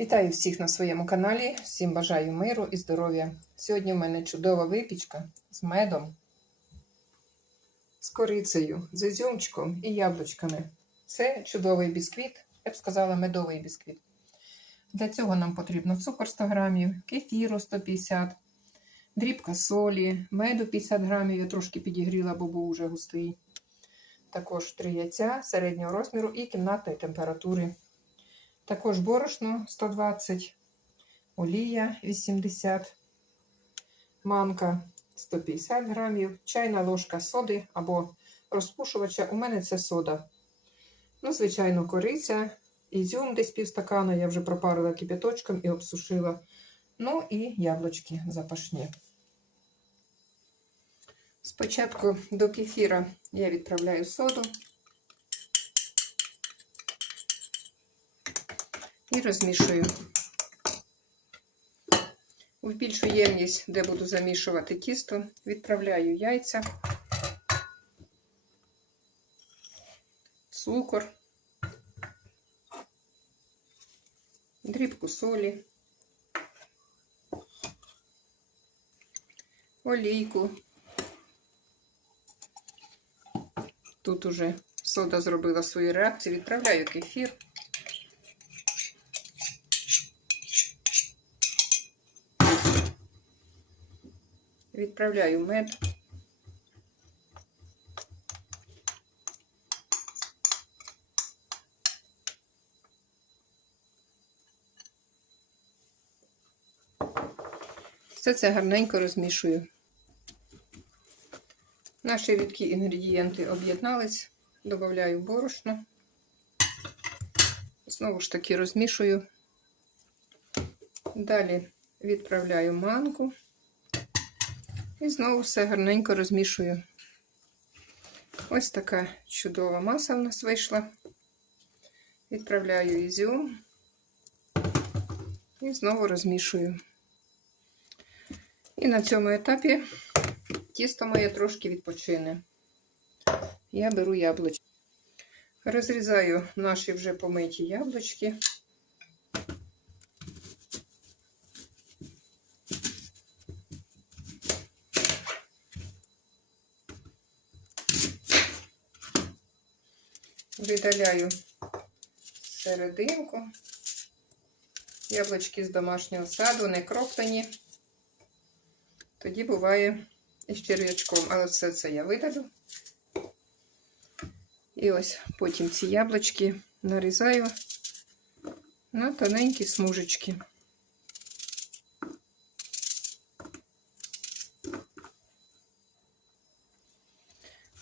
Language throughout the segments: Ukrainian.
Вітаю всіх на своєму каналі. Всім бажаю миру і здоров'я. Сьогодні в мене чудова випічка з медом, з корицею, з ізюмчиком і яблучками. Це чудовий бісквіт, я б сказала, медовий бісквіт. Для цього нам потрібно цукор 100 грамів, кефіру 150 дрібка солі, меду 50 грамів, я трошки підігріла, бо був уже густий. Також 3 яйця середнього розміру і кімнатної температури. Також борошно 120, олія 80, манка 150 грамів, чайна ложка соди або розпушувача. У мене це сода. Ну, звичайно, кориця, ізюм десь півстакана, я вже пропарила кипяточком і обсушила. Ну і яблучки запашні. Спочатку до кефіра я відправляю соду. І розмішую. В більшу ємність, де буду замішувати тісто, відправляю яйця, цукор, дрібку солі, олійку. Тут уже сода зробила свою реакцію, відправляю кефір. Відправляю мед. Все це гарненько розмішую. Наші рідкі інгредієнти об'єднались, додаю борошно. Знову ж таки розмішую. Далі відправляю манку. І знову все гарненько розмішую. Ось така чудова маса в нас вийшла. Відправляю ізюм і знову розмішую. І на цьому етапі тісто моє трошки відпочине. Я беру яблучки. Розрізаю наші вже помиті яблучки. Видаляю серединку. Яблучки з домашнього саду, не кроплені. Тоді буває із черв'ячком, але все це я видалю. І ось потім ці яблучки нарізаю на тоненькі смужечки.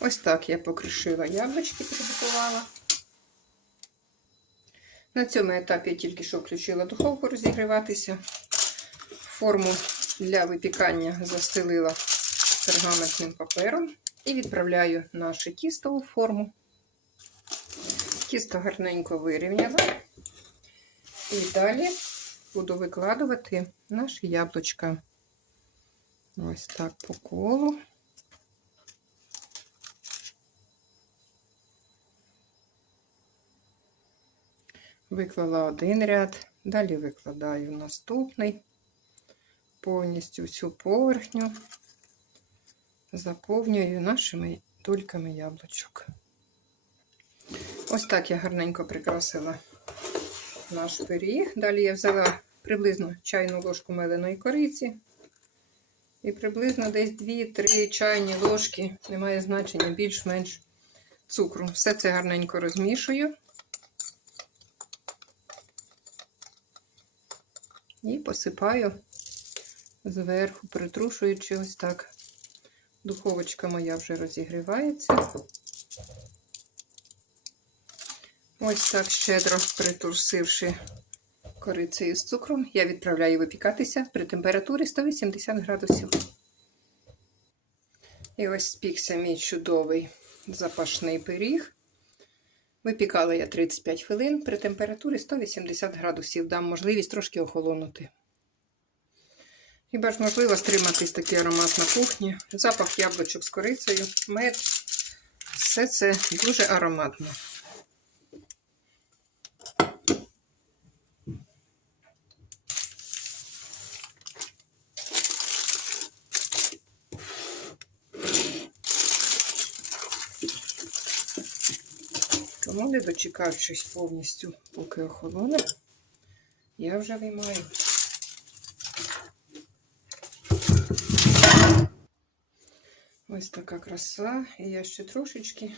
Ось так я покришила яблучки, підготувала. На цьому етапі я тільки що включила духовку розігріватися. Форму для випікання застелила пергаментним папером і відправляю наше тісто у форму. Тісто гарненько вирівняла. І далі буду викладувати наші яблучка. Ось так по колу. Виклала один ряд, далі викладаю наступний, повністю всю поверхню заповнюю нашими дольками яблучок. Ось так я гарненько прикрасила наш пиріг. Далі я взяла приблизно чайну ложку меленої кориці. І приблизно десь 2-3 чайні ложки, немає значення, більш-менш цукру. Все це гарненько розмішую. І посипаю зверху, притрушуючи ось так. Духовочка моя вже розігрівається. Ось так щедро притрусивши корицею з цукром, я відправляю випікатися при температурі 180 градусів. І ось спікся мій чудовий запашний пиріг. Випікала я 35 хвилин при температурі 180 градусів. Дам можливість трошки охолонути. Хіба ж можливо стриматись такий аромат на кухні. Запах яблучок з корицею, мед. Все це дуже ароматно. Ну, не дочекавшись повністю, поки охолоне, я вже виймаю. Ось така краса. І я ще трошечки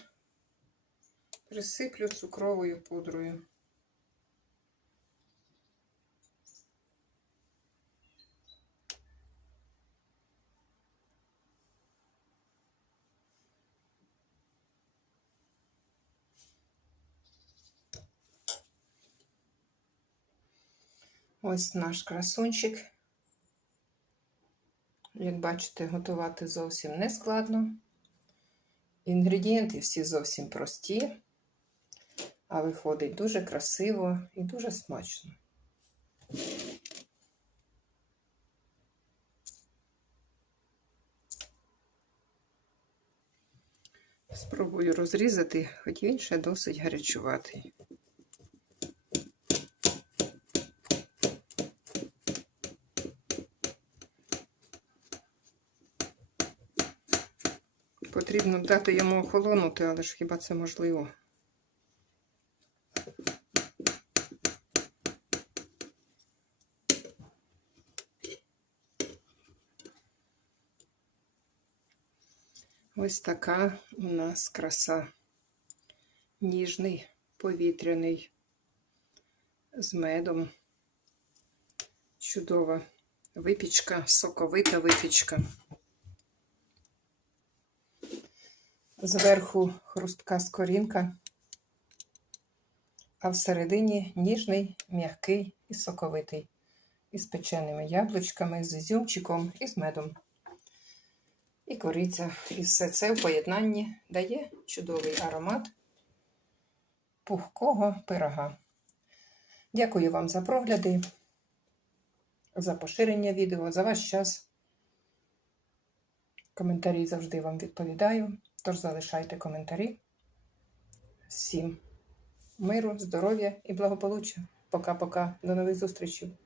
присиплю цукровою пудрою. Ось наш красунчик. Як бачите, готувати зовсім не складно. Інгредієнти всі зовсім прості, а виходить дуже красиво і дуже смачно. Спробую розрізати, хоч він ще досить гарячуватий. Потрібно дати йому охолонути, але ж хіба це можливо? Ось така у нас краса. Ніжний, повітряний, з медом. Чудова випічка, соковита випічка. Зверху хрустка скорінка, а всередині ніжний, м'який і соковитий, із печеними яблучками, з ізюмчиком і з медом. І кориця. І все це в поєднанні дає чудовий аромат пухкого пирога. Дякую вам за прогляди, за поширення відео, за ваш час. Коментарі завжди вам відповідаю. Тож залишайте коментарі. Всім миру, здоров'я і благополуччя. Пока-пока. До нових зустрічей.